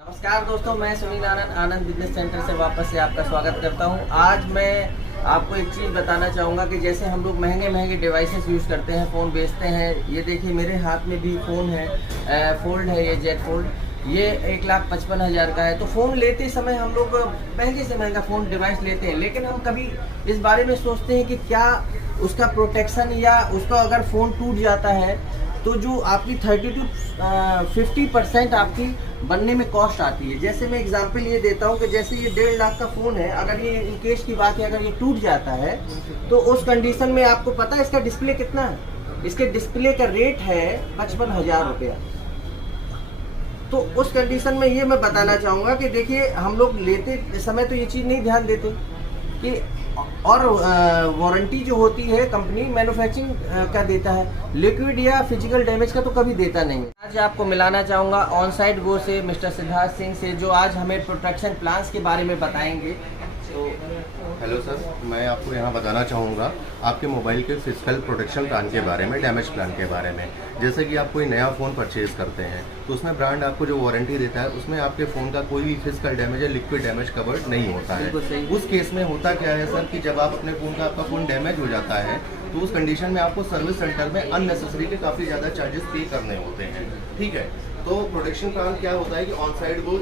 नमस्कार दोस्तों, मैं सुनील आनंद बिजनेस सेंटर से वापस से आपका स्वागत करता हूं। आज मैं आपको एक चीज़ बताना चाहूँगा कि जैसे हम लोग महंगे डिवाइसेस यूज़ करते हैं, फ़ोन बेचते हैं। ये देखिए मेरे हाथ में भी फ़ोन है, फोल्ड है, ये जेड फोल्ड। ये 1,55,000 का है। तो फ़ोन लेते समय हम लोग महंगे से महंगा फ़ोन डिवाइस लेते हैं, लेकिन हम कभी इस बारे में सोचते हैं कि क्या उसका प्रोटेक्शन या उसका अगर फ़ोन टूट जाता है तो जो आपकी 30 to 50% आपकी बनने में कॉस्ट आती है। जैसे मैं एग्जांपल ये देता हूँ कि जैसे ये 1.5 लाख का फ़ोन है, अगर ये इन केस की बात है, अगर ये टूट जाता है तो उस कंडीशन में आपको पता है इसका डिस्प्ले कितना है? इसके डिस्प्ले का रेट है 55,000 रुपया। तो उस कंडीशन में ये मैं बताना चाहूँगा कि देखिए हम लोग लेते समय तो ये चीज़ नहीं ध्यान देते कि और वारंटी जो होती है कंपनी मैन्युफैक्चरिंग का देता है, लिक्विड या फिजिकल डैमेज का तो कभी देता नहीं। आज आपको मिलाना चाहूँगा ऑन साइट गो से मिस्टर सिद्धार्थ सिंह से, जो आज हमें प्रोटेक्शन प्लान्स के बारे में बताएंगे। तो हेलो सर, मैं आपको यहाँ बताना चाहूँगा आपके मोबाइल के फिजिकल प्रोटेक्शन प्लान के बारे में, डैमेज प्लान के बारे में। जैसे कि आप कोई नया फ़ोन परचेज़ करते हैं तो उसमें ब्रांड आपको जो वारंटी देता है उसमें आपके फ़ोन का कोई भी फिजिकल डैमेज या लिक्विड डैमेज कवर्ड नहीं होता है। उस केस में होता क्या है सर कि जब आप अपने फ़ोन का आपका फ़ोन डैमेज हो जाता है तो उस कंडीशन में आपको सर्विस सेंटर में अननेसेसरी के काफ़ी ज़्यादा चार्जेस पे करने होते हैं। ठीक है, तो प्रोटेक्शन प्लान क्या होता है कि ऑन साइड वो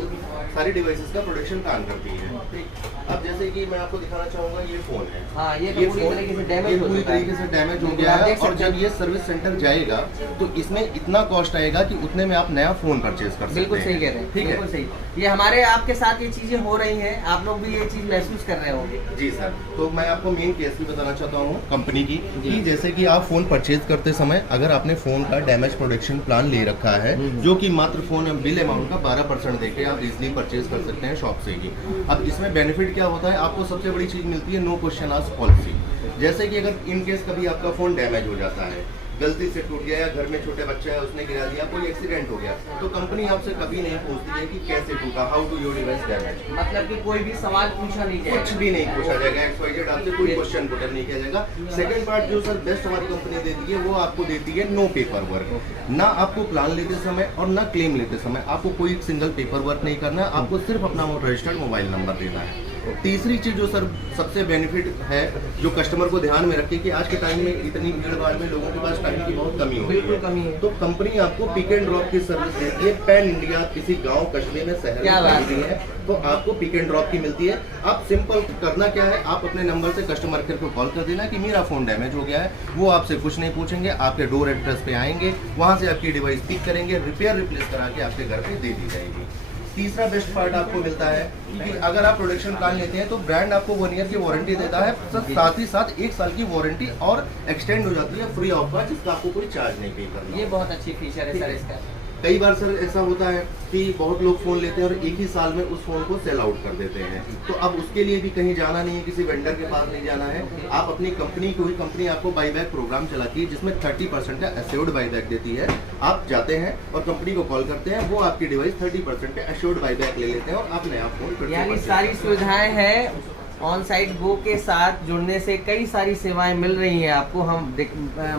सारी डिवाइसेस का प्रोटेक्शन प्लान करती है। ठीक, अब जैसे कि मैं आपको दिखाना चाहूँगा ये फ़ोन है। हाँ, ये पूरी तरीके से डैमेज हो गया है और जब ये सर्विस सेंटर जाएगा तो इसमें इतना कॉस्ट आएगा कि उतने में आप नया फ़ोन परचेज कर सकते हैं। बिल्कुल सही कह रहे हैं, ठीक है सही। ये हमारे आपके साथ ये चीज़ें हो रही हैं, आप लोग भी ये चीज़ महसूस कर रहे होंगे। जी सर, तो मैं आपको मेन केस भी बताना चाहता हूँ कंपनी की कि जैसे कि आप फ़ोन परचेज करते समय अगर आपने फ़ोन का डैमेज प्रोटेक्शन प्लान ले रखा है जो कि मात्र फ़ोन बिल अमाउंट का 12% देके आप इजीली परचेज कर सकते हैं शॉप से ही। अब इसमें बेनिफिट क्या होता है, आपको सबसे बड़ी चीज़ मिलती है नो क्वेश्चन आस्क्ड पॉलिसी। जैसे कि अगर इन केस कभी आपका फ़ोन डैमेज हो जाता है, गलती से टूट गया या घर में छोटे बच्चा है उसने गिरा दिया, कोई एक्सीडेंट हो गया, तो कंपनी आपसे कभी नहीं पूछती है कि कैसे टूटा, how to your device damage. मतलब कि कोई भी सवाल पूछा नहीं जाएगा, कुछ भी नहीं पूछा जाएगा, XYZ आपसे कोई क्वेश्चन पुट नहीं किया जाएगा। सेकंड पार्ट जो सर बेस्ट हमारी कंपनी देती है वो आपको देती है नो पेपर वर्क। ना आपको प्लान लेते समय और ना क्लेम लेते समय आपको कोई सिंगल पेपर वर्क नहीं करना है, आपको सिर्फ अपना रजिस्टर्ड मोबाइल नंबर देना है। तीसरी चीज़ जो सर सबसे बेनिफिट है जो कस्टमर को ध्यान में रखे कि आज के टाइम में इतनी भीड़ भाड़ में लोगों के पास टाइम की बहुत कमी हो रही है, तो कंपनी आपको पिक एंड ड्रॉप की सर्विस देती है। पैन इंडिया किसी गांव कस्बे में शहर में भी है तो आपको पिक एंड ड्रॉप की मिलती है। आप सिंपल करना क्या है, आप अपने नंबर से कस्टमर केयर को कॉल कर देना कि मेरा फ़ोन डैमेज हो गया है। वो आपसे कुछ नहीं पूछेंगे, आपके डोर एड्रेस पे आएंगे, वहाँ से आपकी डिवाइस पिक करेंगे, रिपेयर रिप्लेस करा के आपके घर पे दे दी जाएगी। तीसरा बेस्ट पार्ट आपको मिलता है कि अगर आप प्रोडक्शन प्लान लेते हैं तो ब्रांड आपको 1 ईयर की वारंटी देता है, साथ ही साथ 1 साल की वारंटी और एक्सटेंड हो जाती है फ्री ऑफ कॉस्ट, जिसका आपको कोई चार्ज नहीं पे करना। ये बहुत अच्छी फीचर है सर इसका। कई बार सर ऐसा होता है कि बहुत लोग फ़ोन लेते हैं और एक ही साल में उस फ़ोन को सेल आउट कर देते हैं, तो अब उसके लिए भी कहीं जाना नहीं है, किसी वेंडर के पास नहीं जाना है। आप अपनी कंपनी को ही, कंपनी आपको बाईबैक प्रोग्राम चलाती है जिसमें 30% का एश्योर्ड बाईबैक देती है। आप जाते हैं और कंपनी को कॉल करते हैं, वो आपकी डिवाइस 30% का एश्योर्ड बाईबैक ले लेते हैं और आप नया फ़ोन। यानी सारी सुविधाएं हैं ऑन साइट गो के साथ जुड़ने से, कई सारी सेवाएं मिल रही हैं आपको। हम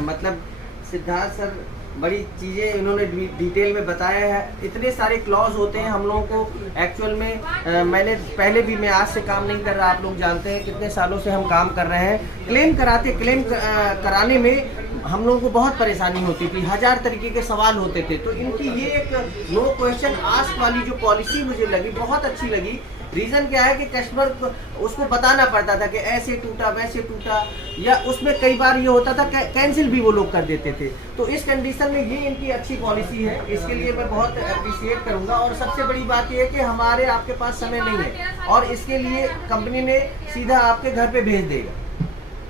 मतलब सिद्धार्थ सर बड़ी चीज़ें इन्होंने डिटेल में बताया है। इतने सारे क्लॉज होते हैं हम लोगों को एक्चुअल में। मैंने पहले भी, मैं आज से काम नहीं कर रहा, आप लोग जानते हैं कितने सालों से हम काम कर रहे हैं। क्लेम कराने में हम लोगों को बहुत परेशानी होती थी, 1000 तरीके के सवाल होते थे। तो इनकी ये एक नो क्वेश्चन आस्क वाली जो पॉलिसी मुझे लगी, बहुत अच्छी लगी। रीज़न क्या है कि कस्टमर को उसको बताना पड़ता था कि ऐसे टूटा वैसे टूटा, या उसमें कई बार ये होता था कैंसिल भी वो लोग कर देते थे। तो इस कंडीशन में ये इनकी अच्छी पॉलिसी है, इसके लिए मैं बहुत अप्रिशिएट करूंगा। और सबसे बड़ी बात ये है कि हमारे आपके पास समय नहीं है और इसके लिए कंपनी ने सीधा आपके घर पे भेज देगा।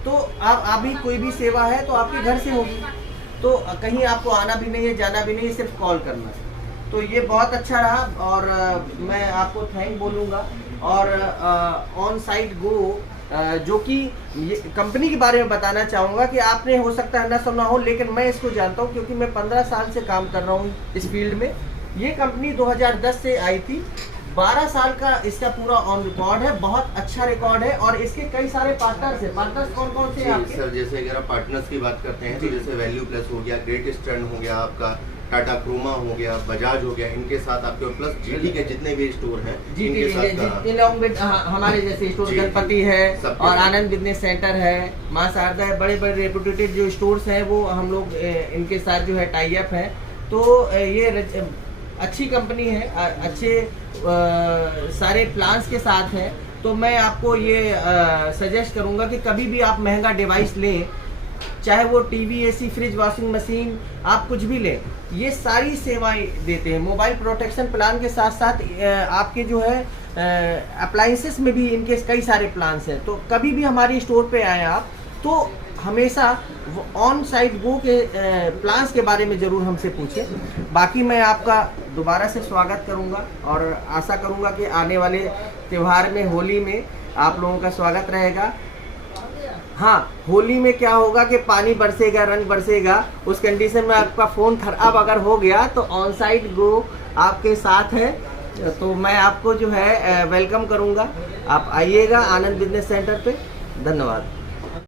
तो आप अभी कोई भी सेवा है तो आपके घर से होगी, तो कहीं आपको आना भी नहीं है, जाना भी नहीं है, सिर्फ कॉल करना है। तो ये बहुत अच्छा रहा और मैं आपको थैंक बोलूँगा। और ऑन साइट गो जो कि कंपनी के बारे में बताना चाहूँगा कि आपने हो सकता है ना सुना हो, लेकिन मैं इसको जानता हूँ क्योंकि मैं 15 साल से काम कर रहा हूँ इस फील्ड में। ये कंपनी 2010 से आई थी, 12 साल का इसका पूरा ऑन रिकॉर्ड है, बहुत अच्छा रिकॉर्ड है। और इसके कई सारे पार्टनर्स हैं। पार्टनर्स कौन कौन से हैं आपके? सर जैसे अगर आप पार्टनर्स की बात करते हैं तो जैसे वैल्यू प्लस हो गया, ग्रेट ईस्टर्न हो गया आपका, टाटा क्रोमा हो गया, बजाज हो गया, इनके साथ आपके प्लस जीटी के जितने भी स्टोर हैं इनके साथ along with हमारे जैसे स्टोर जी, गणपति है सबके और साथ। आनंद बिजनेस सेंटर है, मां शारदा है, बड़े बड़े रेपुटेटेड जो स्टोर्स हैं वो हम लोग इनके साथ जो है टाई अप है। तो ये अच्छी कंपनी है, अच्छे सारे प्लान्स के साथ है। तो मैं आपको ये सजेस्ट करूंगा कि कभी भी आप महंगा डिवाइस लें, चाहे वो TV, AC, fridge, washing machine, आप कुछ भी लें, ये सारी सेवाएं देते हैं। मोबाइल प्रोटेक्शन प्लान के साथ साथ आपके जो है अप्लाइंसेस में भी इनके कई सारे प्लान्स हैं। तो कभी भी हमारे स्टोर पे आए आप तो हमेशा ऑन साइट गो के प्लान्स के बारे में ज़रूर हमसे पूछें। बाकी मैं आपका दोबारा से स्वागत करूंगा और आशा करूंगा कि आने वाले त्यौहार में, होली में आप लोगों का स्वागत रहेगा। हाँ, होली में क्या होगा कि पानी बरसेगा, रंग बरसेगा, उस कंडीशन में आपका फ़ोन खराब अगर हो गया तो ऑन साइट गो आपके साथ है। तो मैं आपको जो है वेलकम करूंगा, आप आइएगा आनंद बिजनेस सेंटर पे। धन्यवाद।